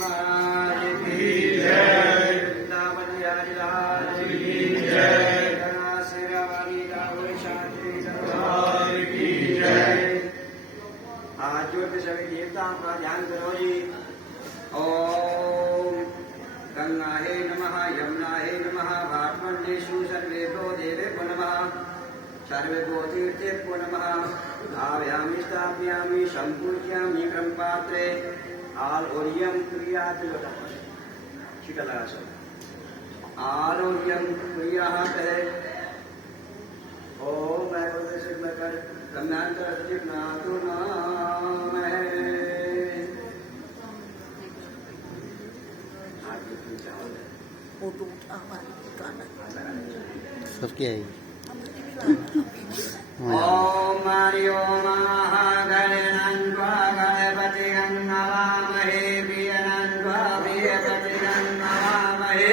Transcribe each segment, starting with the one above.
महाराज की जय, वृंदावन बिहारी लाल की जय, गंगा शेरा वाली राहुल शांति दरबार की जय। हाथ जोड़ के सभी देवताओं का ध्यान करो जी। ओम गंगा हे नमः, यमुना हे नमः, भागवतेषु सर्वेभ्यो देवेभ्यो नमः, सर्वेभ्यो तीर्थेभ्यो नमः। आव्यामि स्थापयामि संपूज्यामि क्रमपात्रे आलोर्यं क्रियात् छिका लगा सब आलोर्यं क्रियात् है। ओम मैं से कर गंगांतर जिज्ञातु नाम है। सब क्या है? ओम हरि ओम गणेन्द्वा गणपति गंगावामहे वीरनन्द्वा वीरपति गंगावामहे।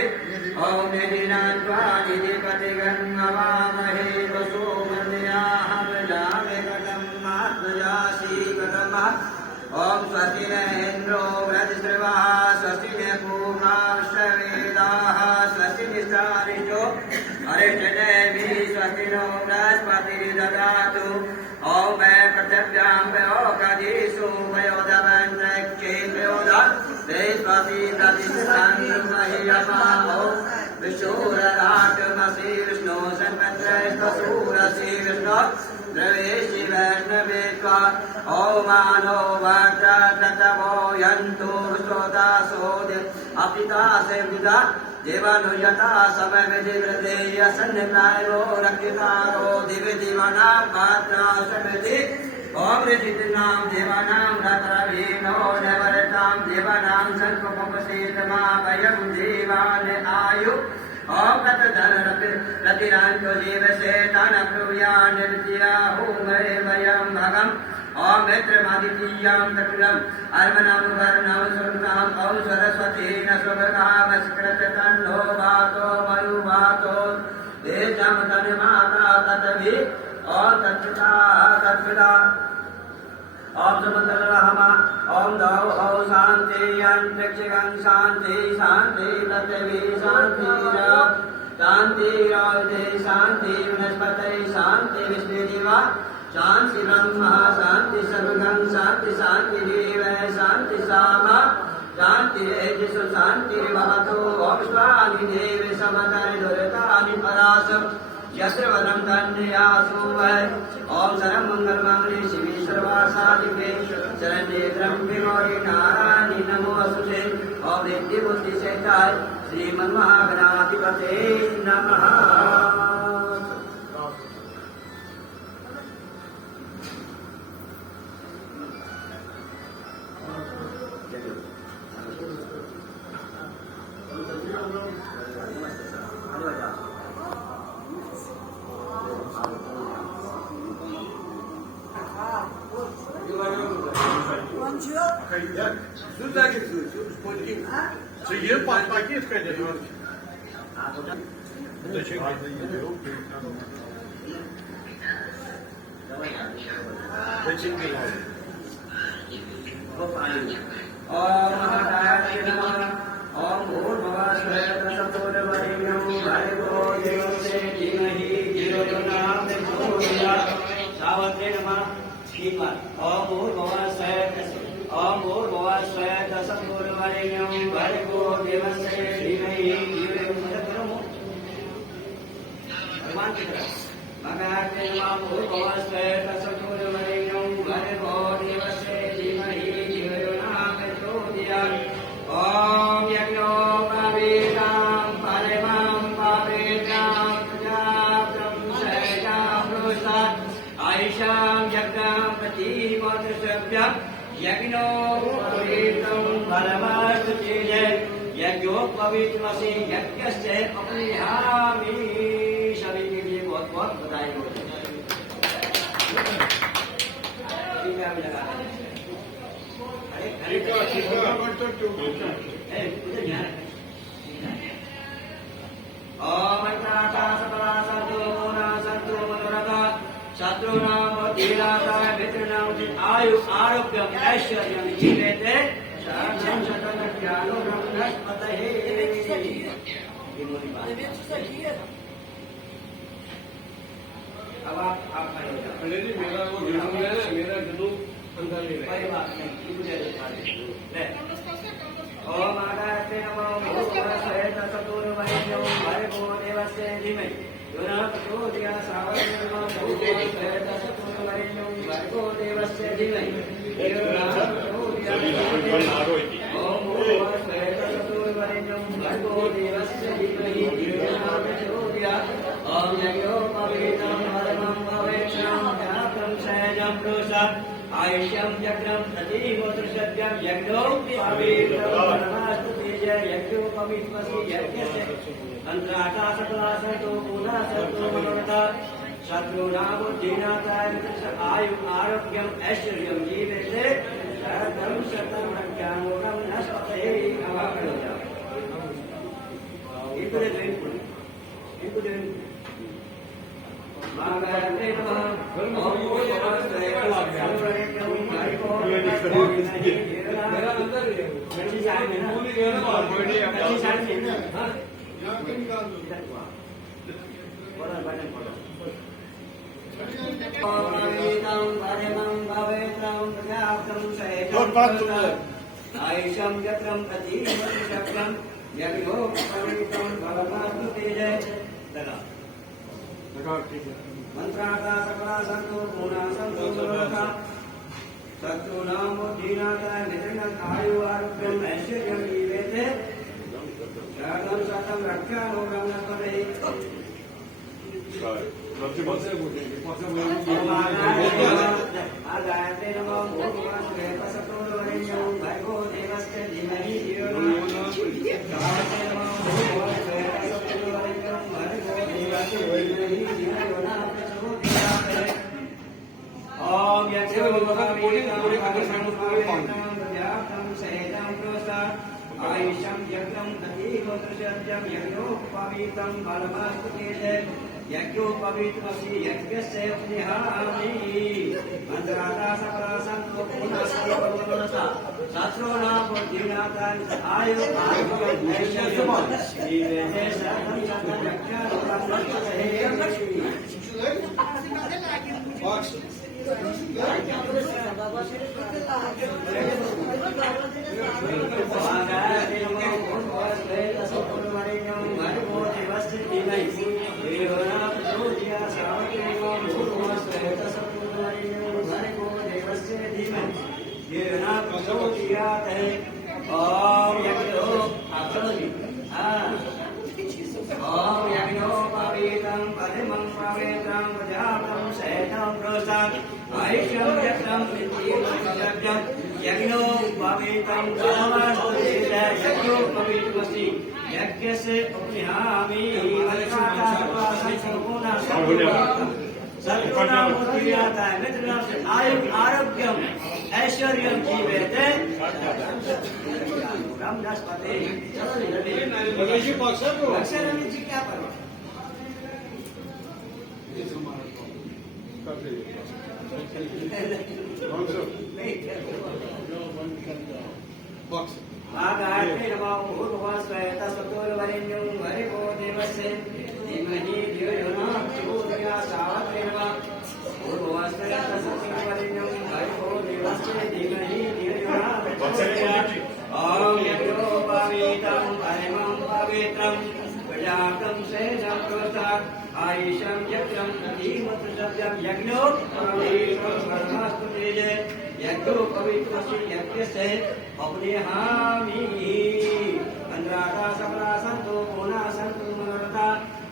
ओम निधिनन्द्वा निधिपति गंगावामहे। वसो मन्दिराः प्रजामे कथमात्मजासि कथमः। ओम स्वस्ति न इन्द्रो वृद्धश्रवः स्वस्ति न पूर्णाश्रवेदाः स्वस्ति निष्ठारिष्टो अरिष्टनेमिः स्वस्ति नो बृहस्पतिर्दधातु। ओम पृथिव्यां वयोगधीषु वयोधवन्नक्षेत्रयोधा स्वस्ति प्रतिष्ठान्मह्यमाहो विशूरराटमसि विष्णु सर्वत्रैस्तसूरसि विष्णु द्रवेशि वैष्णवे त्वा। ओमानो वर्ततवो यन्तु विश्वदासो अपितासे विदा देवानुयता समविधिवृतेय सन्निप्रायो रक्षितारो दिव्य दीवानां पात्रा समिति। ओम ऋषिनां देवानां रत्रवीणो नवरतां देवानां संकल्पपसेतमा वयं देवान् आयु। ओम ततधन रतिरांचो जीवसेतान ब्रूयान् विद्याहुमरे वयं भगम्। ओम मित्रमादितीयां तकुलम् अर्मणं वर्णं सुरताम्। ओम सरस्वती न सुभगामस्कृत तन्नो वातो मयुवातो तेजं तन्माता तत्वि। ओम तत्पिता तत्पिता। ओम समुद्ररहमा। ओम दौ औ शान्ति अंतरिक्षं शान्ति शान्ति पृथिवी शान्ति शान्ति शान्ति वनस्पतये शान्ति विष्णुदेवा शान्ति ब्रह्मा शान्ति सर्वगं शान्ति शान्ति देव शान्ति सामा शान्ति एजिषु शान्ति भवतु। ओम स्वामी देव समतरि दुरितानि परासम् यत्र वदं तन्यासु वै। ओम सर्वं मंगलमांगल्ये शिवे सर्वासाधिके शरण्ये त्र्यंबके गौरी नारायणि नमोस्तुते। ओम नित्य बुद्धि सहिताय श्रीमन्महागणाधिपते नमः। Seguir paquete, конечно. Зачем? Зачем? ओम महाराज नमः। ओम भूर्भुवः स्वः तत्सवितुर्वरेण्यं भर्गो देवस्य धीमहि धियो यो न प्रचोदयात्। सावित्रे नमः। ओम भूर्भुवः स्वः ओम भूर्भुवः स्वः तत्सवितुर्वरेण्यं भर्गो देवस्य धीमहि धियो यो न भगवान की तरफ महाराज नमः। भूर्भुवः स्वः तत्सवितुर्वरेण्यं भर्गो देवस्य धीमहि धियो यो न प्रचोदयात्। ओम यज्ञो पवित्रां परमां पवित्रां प्रजातं सहजां पुरुषात् आयुषां यज्ञां प्रतिमोदशभ्यं यज्ञो पवित्रं परमास्तुते। यज्ञो पवित्रमसि यज्ञस्य अपनिहामि। सभी के लिए बहुत बहुत बधाई हो। ओम शत्रुनाम आयु आरोग्य ऐश्वर्य जीवित अब आप खड़े हो जाओ। जी मेरा वो जुनून है ना, मेरा जुनून अंदर नहीं कोई रहेगा। बात नहीं, मुझे दिखा दे। ले। ओम आगाते नमो भूर्भुवस्सुः तत्सवितुर्वरेण्यं भर्गो देवस्य धीमहि यो नः प्रचोदयात् सावधानं भूर्भुवस्सुः तत्सवितुर्वरेण्यं भर्गो देवस्य धीमहि यो नः प्रचोदयात् ओम भूर्भुवस्सुः तत्सवितुर्वरेण्यं भर्गो देवस्य धीमहि यो नः प्रचोदयात् ओम यज्ञोपवीतं परमं भवेक्षणं व्याप्तं सहजं पुरुषात् आयुष्यं चक्रं प्रतिवोत्रशद्यं यज्ञोपवीतं यज्ञोपवीतमसि यज्ञस्य अन्तराटा सकलासतो पुनः मनोरथा शत्रूणाबुद्धिनाथाय आयु आरोग्यम ऐश्वर्यम जीवेते धर्म शतम ज्ञानोरम नष्पते अवाकड़ो जाओ इनको दे मांगल्ये नमः ओम भूर्भुवस्सुः मेरा अंदर ही है। अच्छी साइड में ना भूल गया ना, और बॉडी अब अच्छी साइड में ना हाँ, यहाँ पे निकाल दो। इधर हुआ बोलो बटन बोलो ओम परमं भवेत्रं प्रजाप्तं सहजं आयुषं चक्रं प्रतिवत्सरं यज्ञोपवीतं भवनास्तु तेजः लगा लगा, ठीक है। मंत्राका सकला संतो पूर्णा संतो मनोरथा शत्रूणां बुद्धिनाथाय निधनं आयु आरोग्यम् ऐश्वर्यं जीवेते शरणं शतं रक्षामो ब्रह्मपदे कौन से बोलेंगे? कौन से बोलेंगे? आगायते नमो भूर्भुवस्सुः तत्सवितुर्वरेण्यं भर्गो देवस्य धीमहि धियो न प्रचोदयात् नमो भूर्भुवस्सुः तत्सवितुर्वरेण्यं भर्गो देवस्य धीमहि धियो न प्रचोदयात् ओम यज्ञोपवीतं प्रजाप्तं सहजं पुरुषात् आयुषं यज्ञं प्रतिवोत्रशद्यं यज्ञोपवीतं फलमस्तु तेजः यज्ञोपवीतमसि यज्ञस्य स्नेहामि मन्त्राता सकला संतो पुनः सर्वमनोरथा शत्रूणां बुद्धिनाथाय आयु आरोग्यम् ऐश्वर्यं जीवेते शतं शतं रक्षामो ओम यज्ञो ओम यज्ञोपवीतं परमं पवित्रं प्रजापं सहजं पुरुषात् आयुष्यं चक्रं प्रतिवत्सरं यज्ञोपवीतं भवनास्तु तेजः यज्ञोपवीतमसि यज्ञस्य उपनिहामि शत्रूणां बुद्धिनाथाय मित्रं आयु आरोग्यम ऐश्वर्यं जीवेते ब्रह्मस्पते मनीषी बॉक्सर को अक्षर जी क्या करो कौन सा बॉक्स? आगायते नमो भूर्भुवस्सुः तत्सवितुर्वरेण्यं भर्गो देवस्य धीमहि धियो यो नः प्रचोदयात् सावधानं भूर्भुवस्सुः तत्सवितुर्वरेण्यं भर्गो देवस्य धीमहि धियो यो नः प्रचोदयात् ओम यज्ञोपवीतं परमं पवित्रं प्रजाप्तं सहजं पुरुषात् आयुषं चक्रं प्रतिवत्सरं यज्ञोपवीतं परमस्तु तेजः यज्ञोपवीतमसि यज्ञस्य अपनेहामि मन्त्राता सकला संतो पुनः संतो मनोरथा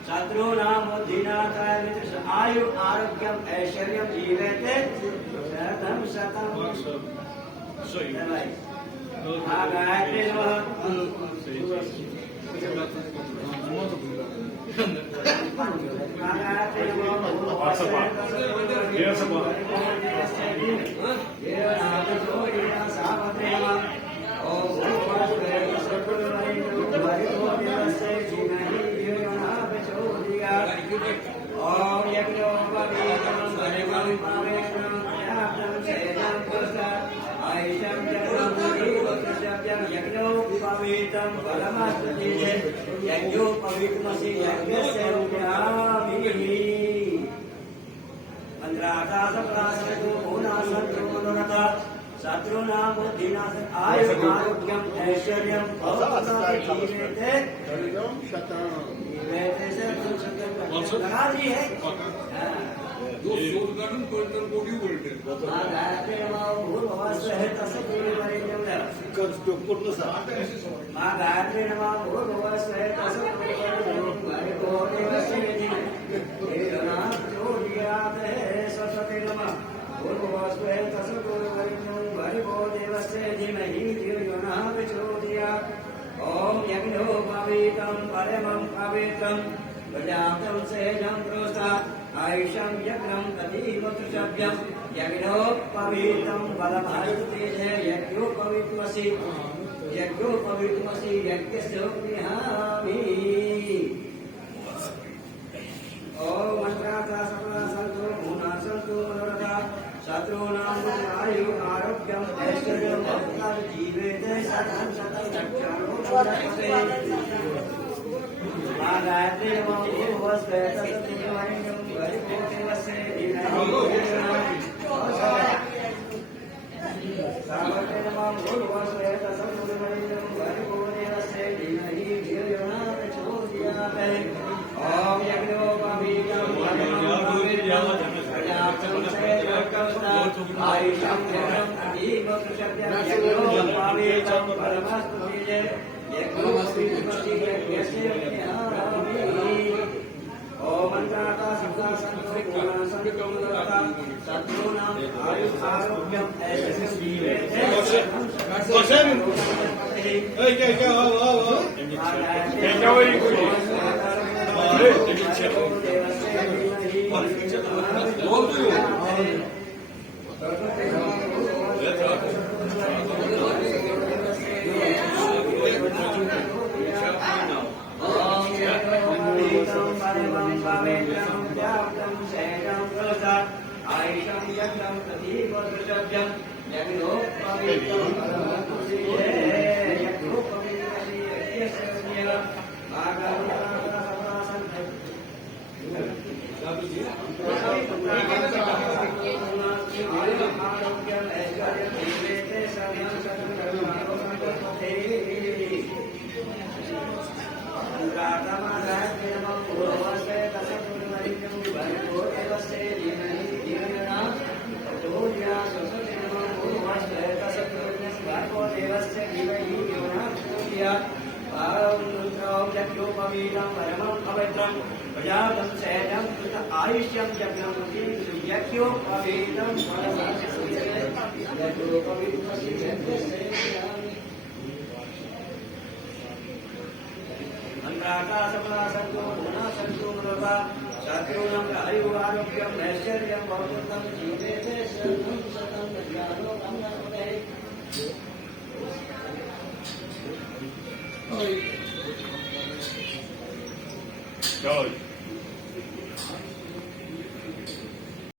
शत्रूणां बुद्धिनाथाय मित्रस्य आयु आरोग्यम् ऐश्वर्यं जीवेते शतं शतं आगायते नमः आगायते ओम यज्ञोपवीतं परमं पवित्रं प्रजाप्तं सहजं पुरुषात् आयुषं चक्रं प्रतिवत्सरं यज्ञोपवीतं पवित्रं परमस्तुतिजे यज्ञो पवित्रमसि यज्ञस्य रूपयामि मंत्राता सप्तासतो भुवनासंतो मनोरथा शत्रुनां बुद्धिनाश आयु आरोग्यम ऐश्वर्यम भवते लगा दी है दो सोल गार्डन कोल्टन कोडी बोलते गायत्री नमः भूर्भुवस्सुः तस्सवितुर्वरेण्यं मां गायत्री नमः भूर्भुवस्सुः तस्सवितुर्वरेण्यं भर्गो देवस्य धीमहि प्रचोदयात् सरस्वती नमः भूर्भुवस्सुः तस्सवितुर्वरेण्यं भर्गो देवस्य धीमहि धियो यो नः प्रचोदयात् ओम यज्ञो पवित्रं परमं पवित्रं प्रजातं सेजं प्रोस्तात् आयुषं यज्ञं तदीमतृषभ्यं यज्ञो पवित्रं बलभारुतेजे यज्ञो पवित्रमसि यज्ञस्य प्रियामि ओम मंत्राता सकला संतो गुणा संतो मनोरथा शत्रूणां आयु आरोग्यं ऐश्वर्यं भक्तां जीवेते सतं यज्ञानो गायत्री नमः भूर्भुवस्सुः तस्सवितुर्वरेण्यं भर्गो देवस्य धीमहि सावते नमः भूर्भुवस्सुः तस्सवितुर्वरेण्यं भर्गो देवस्य धीमहि धियो यो नः प्रचोदयात् ओम यज्ञो पवित्रं परमं पवित्रं प्रजातं सेजं प्रोस्तात् आयुषं यज्ञं तदीमतृषभ्यं यज्ञो पवित्रं परमस्तुतिजे यज्ञो पवित्रमसि यज्ञस्य प्रियामि ओम मंत्राता सकला संतो गुणा संतो मनोरथा शत्रूणां आयु आरोग्यं ऐश्वर्यं जीवेते क्या आयुषं यज्ञं तदीमतृषभ्यं यज्ञो पवित्रं परमस्तुतिजे यज्ञो पवित्रमसि यज्ञस्य आरोग्यं ऐश्वर्यं जीवेते सर्वं गायत्री नमः भूर्भुवस्सुः तस्सवितुर्वरेण्यं भर्गो देवस्य धीमहि धियो यो नः प्रचोदयात् सरस्वती नमः भूर्भुवस्सुः तस्सवितुर्वरेण्यं भर्गो देवस्य धीमहि धियो यो नः प्रचोदयात् यज्ञो पवित्रं परमं पवित्रं प्रजातं सेजं कृत आयुष्यं यज्ञं यज्ञो पवित्रं परमं यज्ञो पवित्रमसि यज्ञस्य प्रियामि मंत्राता सकला संतो गुणा संतो मनोरथा शत्रूणां आयु आरोग्यं ऐश्वर्यं भवतं जीवेते शतं यज्ञानो चलो